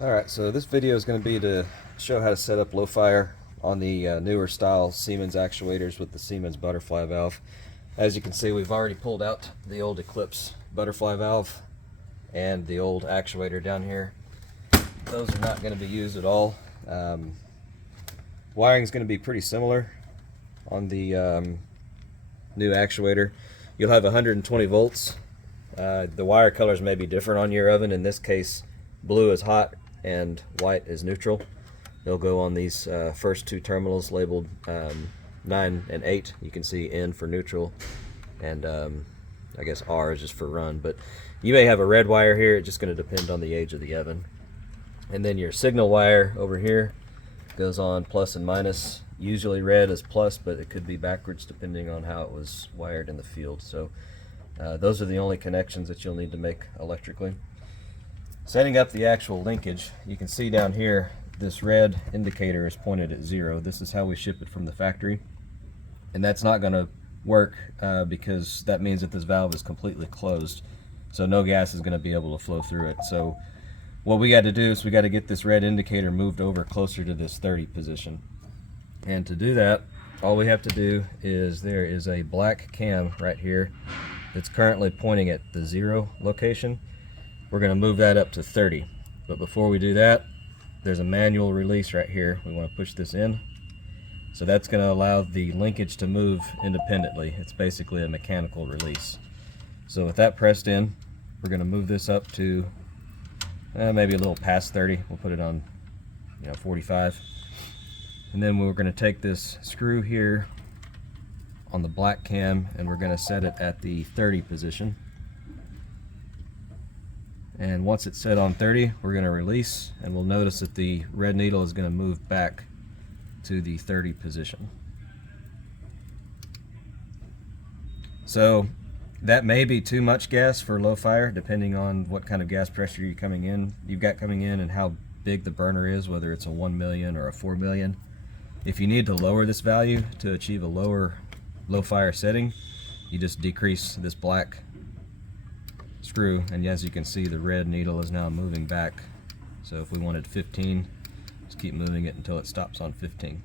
Alright, so this video is going to be to show how to set up low fire on the newer style Siemens actuators with the Siemens butterfly valve. As you can see, we've already pulled out the old Eclipse butterfly valve and the old actuator down here. Those are not going to be used at all. Wiring is going to be pretty similar on the new actuator. You'll have 120 volts. The wire colors may be different on your oven. In this case, blue is hot and white is neutral. They'll go on these first two terminals labeled 9 and 8. You can see N for neutral, and I guess R is just for run. But you may have a red wire here. It's just going to depend on the age of the oven. And then your signal wire over here goes on plus and minus. Usually red is plus, but it could be backwards depending on how it was wired in the field. So those are the only connections that you'll need to make electrically. Setting up the actual linkage, you can see down here this red indicator is pointed at 0. This is how we ship it from the factory, and that's not going to work because that means that this valve is completely closed, so no gas is going to be able to flow through it. So what we got to do is we got to get this red indicator moved over closer to this 30 position, and to do that all we have to do is there is a black cam right here that's currently pointing at the 0 location. We're going to move that up to 30, but before we do that, there's a manual release right here. We want to push this in, so that's going to allow the linkage to move independently. It's basically a mechanical release. So with that pressed in, we're going to move this up to maybe a little past 30. We'll put it on 45, and then we're going to take this screw here on the black cam and we're going to set it at the 30 position. And once it's set on 30, we're going to release, and we'll notice that the red needle is going to move back to the 30 position. So that may be too much gas for low fire, depending on what kind of gas pressure you've got coming in and how big the burner is, whether it's a 1 million or a 4 million. If you need to lower this value to achieve a lower low fire setting, you just decrease this black screw, and as you can see, the red needle is now moving back. So if we wanted 15, just keep moving it until it stops on 15.